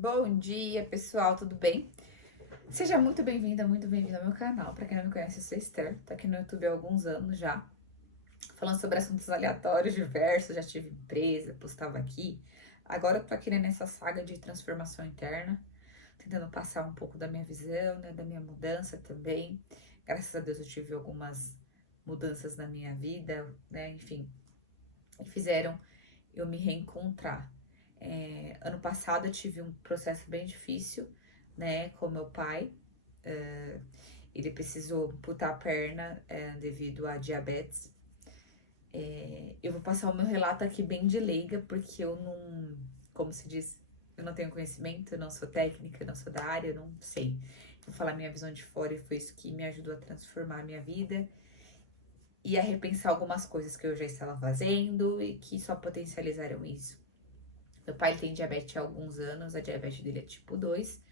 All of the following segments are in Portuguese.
Bom dia, pessoal, tudo bem? Seja muito bem-vinda ao meu canal. Pra quem não me conhece, eu sou Esther, tô aqui no YouTube há alguns anos já, falando sobre assuntos aleatórios, diversos, já tive empresa, postava aqui. Agora eu tô aqui, né, nessa saga de transformação interna, tentando passar um pouco da minha visão, né, da minha mudança também. Graças a Deus eu tive algumas mudanças na minha vida, né, enfim, que fizeram eu me reencontrar. Ano passado eu tive um processo bem difícil, né, com meu pai. Ele precisou amputar a perna, devido a diabetes. Eu vou passar o meu relato aqui bem de leiga, porque eu não, como se diz, eu não tenho conhecimento, eu não sou técnica, eu não sou da área, eu não sei. Vou falar minha visão de fora e foi isso que me ajudou a transformar a minha vida e a repensar algumas coisas que eu já estava fazendo e que só potencializaram isso. Meu pai tem diabetes há alguns anos, a diabetes dele é tipo 2.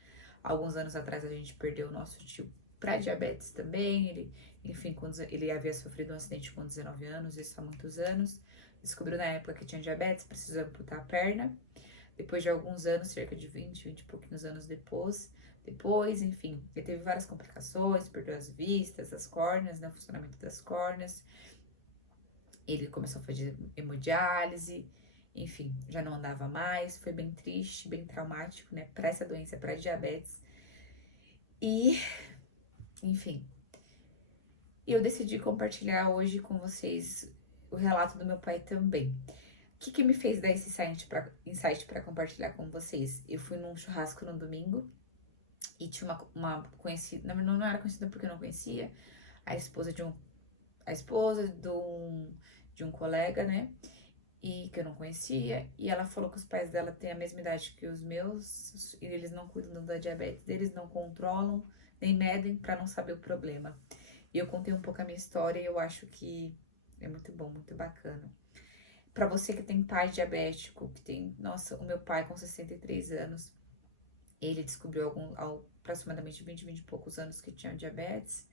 Alguns anos atrás a gente perdeu o nosso tio para diabetes também. Enfim, ele havia sofrido um acidente com 19 anos, isso há muitos anos. Descobriu na época que tinha diabetes, precisou amputar a perna. Depois de alguns anos, cerca de 20 e pouquinhos anos depois, enfim, ele teve várias complicações, perdeu as vistas, as córneas, né, o funcionamento das córneas. Ele começou a fazer hemodiálise, enfim, já não andava mais, foi bem triste, bem traumático, né, para essa doença, para diabetes. E, enfim, eu decidi compartilhar hoje com vocês o relato do meu pai também. O que me fez dar esse insight para compartilhar com vocês? Eu fui num churrasco no domingo e tinha uma conhecida, não era conhecida porque eu não conhecia, a esposa de um colega, né? E que eu não conhecia, e ela falou que os pais dela têm a mesma idade que os meus, e eles não cuidam da diabetes deles, não controlam, nem medem para não saber o problema. E eu contei um pouco a minha história e eu acho que é muito bom, muito bacana. Para você que tem pai diabético, que tem, nossa, o meu pai com 63 anos, ele descobriu aproximadamente 20 e poucos anos que tinha diabetes.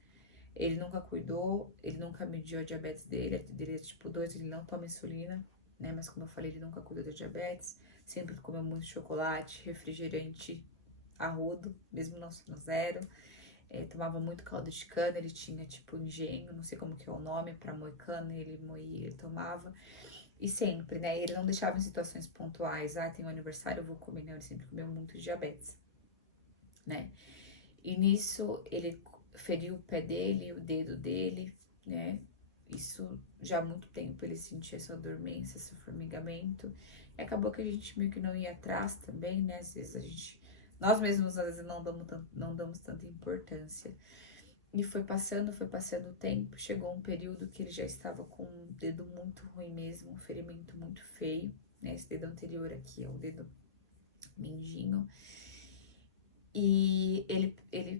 Ele nunca cuidou, ele nunca mediu a diabetes dele é tipo 2, ele não toma insulina, né? Mas como eu falei, ele nunca cuidou da diabetes, sempre comeu muito chocolate, refrigerante a rodo, mesmo não sendo zero. Tomava muito caldo de cana, ele tinha tipo engenho, não sei como que é o nome, pra moer cana, ele moía, ele tomava. E sempre, né? Ele não deixava em situações pontuais, tem um aniversário, eu vou comer, né? Ele sempre comeu muito diabetes, né? E nisso ele feriu o pé dele, o dedo dele, né? Isso já há muito tempo ele sentia essa dormência, esse formigamento. E acabou que a gente meio que não ia atrás também, né? Às vezes nós mesmos às vezes não damos tanta importância. E foi passando o tempo, chegou um período que ele já estava com um dedo muito ruim mesmo, um ferimento muito feio, né? Esse dedo anterior aqui é o dedo mindinho. E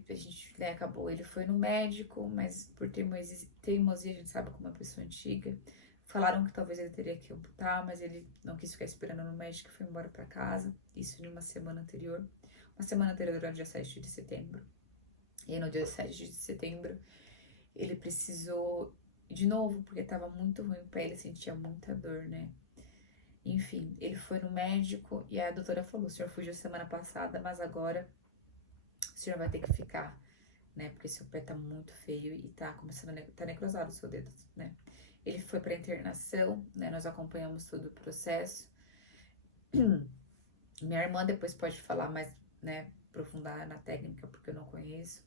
a gente, né, acabou, ele foi no médico, mas por teimosia, a gente sabe como uma pessoa antiga, falaram que talvez ele teria que amputar, mas ele não quis ficar esperando no médico e foi embora para casa, isso em uma semana anterior era dia 7 de setembro, e aí no dia 7 de setembro, ele precisou de novo, porque tava muito ruim o pé, ele sentia muita dor, né? Enfim, ele foi no médico e a doutora falou: o senhor fugiu semana passada, mas agora o senhor vai ter que ficar, né? Porque seu pé tá muito feio e tá começando tá necrosado o seu dedo, né? Ele foi pra internação, né? Nós acompanhamos todo o processo. Minha irmã depois pode falar mais, né? Aprofundar na técnica, porque eu não conheço.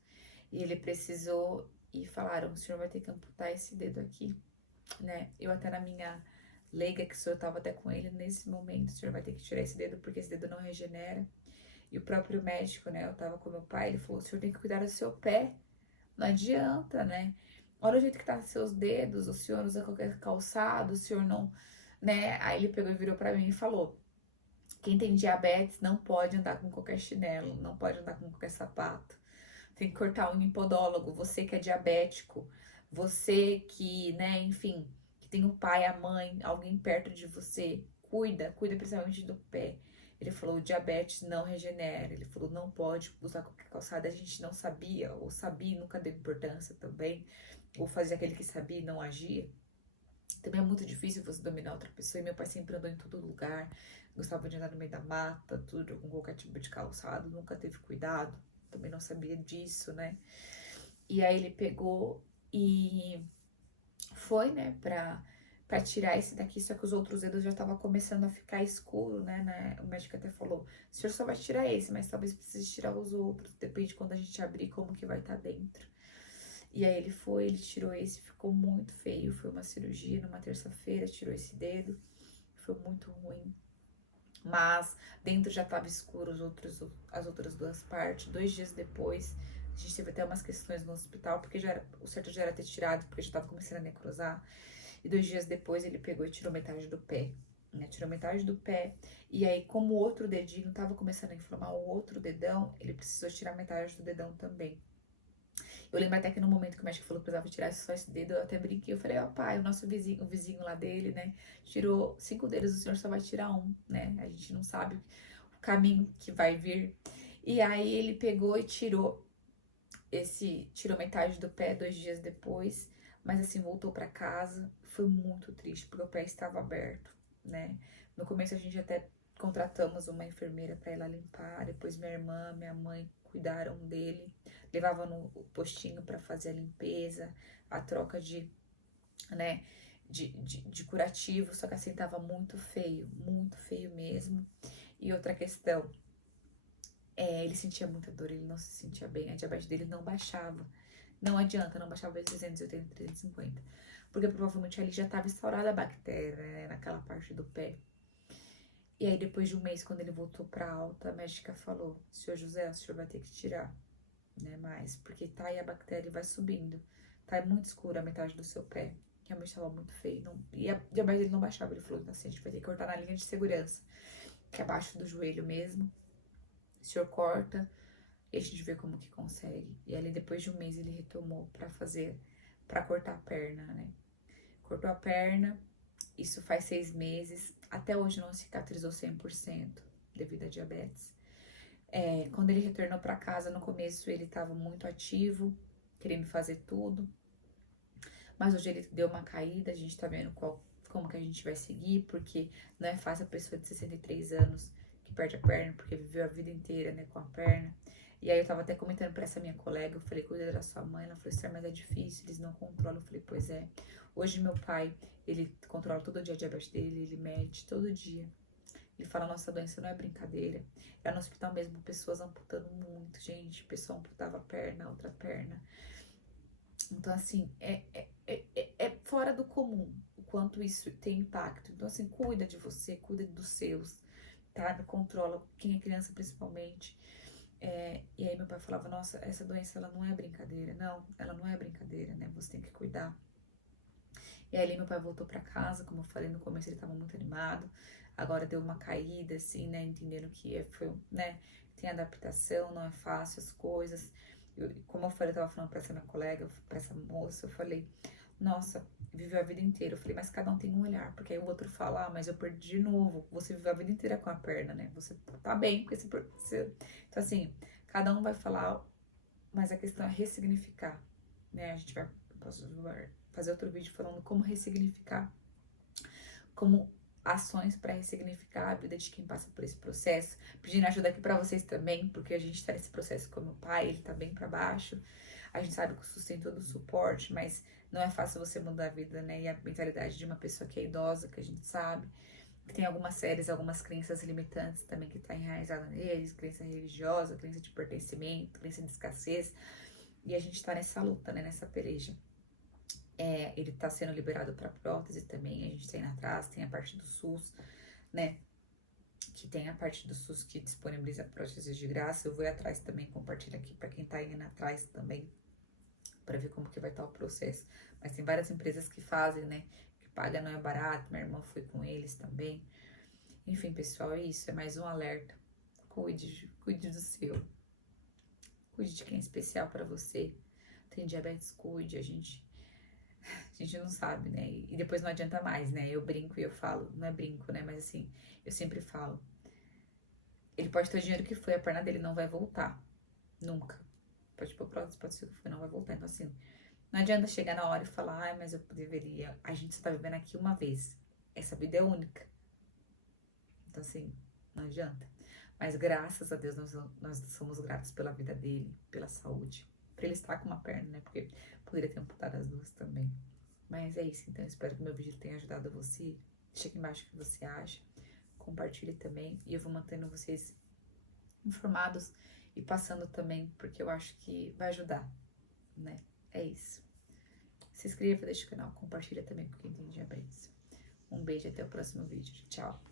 E ele precisou e falaram: o senhor vai ter que amputar esse dedo aqui, né? Eu até na minha leiga, que sou, eu tava até com ele nesse momento: o senhor vai ter que tirar esse dedo porque esse dedo não regenera. E o próprio médico, né? Eu tava com meu pai, ele falou: o senhor tem que cuidar do seu pé. Não adianta, né? Olha o jeito que tá seus dedos, o senhor usa qualquer calçado, o senhor não, né? Aí ele pegou e virou pra mim e falou: quem tem diabetes não pode andar com qualquer chinelo, não pode andar com qualquer sapato. Tem que cortar um podólogo. Você que é diabético, você que, né, enfim, que tem o pai, a mãe, alguém perto de você, cuida principalmente do pé. Ele falou: o diabetes não regenera. Ele falou: não pode usar qualquer calçada. A gente não sabia, ou sabia e nunca deu importância também, ou fazia aquele que sabia e não agia. Também é muito difícil você dominar outra pessoa. E meu pai sempre andou em todo lugar, gostava de andar no meio da mata, tudo, com qualquer tipo de calçado, nunca teve cuidado, também não sabia disso, né? E aí ele pegou e foi, né, pra tirar esse daqui, só que os outros dedos já estavam começando a ficar escuro, né? O médico até falou, o senhor só vai tirar esse, mas talvez precise tirar os outros, depende de quando a gente abrir, como que vai estar dentro. E aí ele foi, ele tirou esse, ficou muito feio, foi uma cirurgia numa terça-feira, tirou esse dedo, foi muito ruim. Mas dentro já estava escuro as outras duas partes. 2 dias depois, a gente teve até umas questões no hospital, porque já era, o certo já era ter tirado, porque já estava começando a necrosar. E 2 dias depois ele pegou e tirou metade do pé, né? Tirou metade do pé. E aí, como o outro dedinho tava começando a inflamar o outro dedão, ele precisou tirar metade do dedão também. Eu lembro até que no momento que o médico falou que precisava tirar só esse dedo, eu até brinquei. Eu falei, ó, pai, o nosso vizinho, o vizinho lá dele, né? Tirou 5 dedos, o senhor só vai tirar um, né? A gente não sabe o caminho que vai vir. E aí ele pegou e tirou metade do pé 2 dias depois, mas assim, voltou pra casa. Foi muito triste, porque o pé estava aberto, né? No começo a gente até contratamos uma enfermeira para ir lá limpar, depois minha irmã, minha mãe cuidaram dele, levavam no postinho para fazer a limpeza, a troca né, de curativo, só que assim tava muito feio mesmo. E outra questão, ele sentia muita dor, ele não se sentia bem, a diabetes dele não baixava. Não adianta, não baixava de 380, 350. Porque provavelmente ali já estava instaurada a bactéria, né, naquela parte do pé. E aí, depois de um mês, quando ele voltou pra alta, a médica falou: Senhor José, o senhor vai ter que tirar, né? Mais, porque tá aí a bactéria e vai subindo. Tá muito escuro a metade do seu pé. Realmente estava muito feio. Não, e a diabetes dele não baixava. Ele falou: assim, a gente vai ter que cortar na linha de segurança, que é abaixo do joelho mesmo. O senhor corta e a gente vê como que consegue. E ali, depois de um mês, ele retomou pra cortar a perna, né? Cortou a perna, isso faz 6 meses. Até hoje não cicatrizou 100% devido à diabetes. Quando ele retornou para casa, no começo ele estava muito ativo, querendo fazer tudo. Mas hoje ele deu uma caída, a gente tá vendo como que a gente vai seguir, porque não é fácil a pessoa de 63 anos que perde a perna, porque viveu a vida inteira, né, com a perna. E aí eu tava até comentando pra essa minha colega, eu falei, cuida da sua mãe, ela falou, Esther, mas é difícil, eles não controlam. Eu falei, pois é. Hoje meu pai, ele controla todo dia a diabetes dele, ele mede todo dia. Ele fala, nossa, doença não é brincadeira. Era no hospital mesmo, pessoas amputando muito, gente. Pessoa amputava a perna, outra perna. Então, assim, é fora do comum o quanto isso tem impacto. Então, assim, cuida de você, cuida dos seus, tá? Controla quem é criança, principalmente. E aí meu pai falava, nossa, essa doença, ela não é brincadeira. Não, ela não é brincadeira, né? Você tem que cuidar. E aí meu pai voltou pra casa, como eu falei no começo, ele tava muito animado. Agora deu uma caída, assim, né? Entendendo que foi, né? Tem adaptação, não é fácil as coisas. Como eu falei, eu tava falando pra essa minha colega, pra essa moça, eu falei, nossa, viveu a vida inteira. Eu falei, mas cada um tem um olhar, porque aí o outro fala, mas eu perdi de novo. Você viveu a vida inteira com a perna, né? Você tá bem, porque você... Então, assim, cada um vai falar, mas a questão é ressignificar, né? A gente vai fazer outro vídeo falando como ressignificar, como ações para ressignificar a vida de quem passa por esse processo, pedindo ajuda aqui para vocês também, porque a gente tá nesse processo com meu pai, ele tá bem para baixo, a gente sabe que o SUS tem todo o suporte, mas não é fácil você mudar a vida, né, e a mentalidade de uma pessoa que é idosa, que a gente sabe, que tem algumas séries, algumas crenças limitantes também que tá enraizada neles, crença religiosa, crença de pertencimento, crença de escassez, e a gente tá nessa luta, né, nessa peleja. Ele tá sendo liberado para prótese também, a gente tá indo atrás, tem a parte do SUS, né? Que tem a parte do SUS que disponibiliza próteses de graça. Eu vou ir atrás também, compartilho aqui para quem tá indo atrás também, para ver como que vai estar o processo. Mas tem várias empresas que fazem, né? Que paga, não é barato, minha irmã foi com eles também. Enfim, pessoal, é isso, é mais um alerta. Cuide do seu. Cuide de quem é especial para você. Tem diabetes, cuide, a gente não sabe, né? E depois não adianta mais, né? Eu brinco e eu falo, não é brinco, né? Mas assim, eu sempre falo. Ele pode ter o dinheiro que foi, a perna dele não vai voltar. Nunca. Pode pôr prótese, pode ser o que foi, não vai voltar. Então, assim, não adianta chegar na hora e falar, ai, mas eu deveria. A gente só tá vivendo aqui uma vez. Essa vida é única. Então, assim, não adianta. Mas graças a Deus nós somos gratos pela vida dele, pela saúde. Pra ele estar com uma perna, né? Porque poderia ter amputado as duas também. Mas é isso, então espero que meu vídeo tenha ajudado você. Deixa aqui embaixo o que você acha. Compartilhe também. E eu vou mantendo vocês informados e passando também, porque eu acho que vai ajudar, né? É isso. Se inscreva, deixa o canal, compartilha também com quem tem diabetes. Um beijo e até o próximo vídeo. Tchau!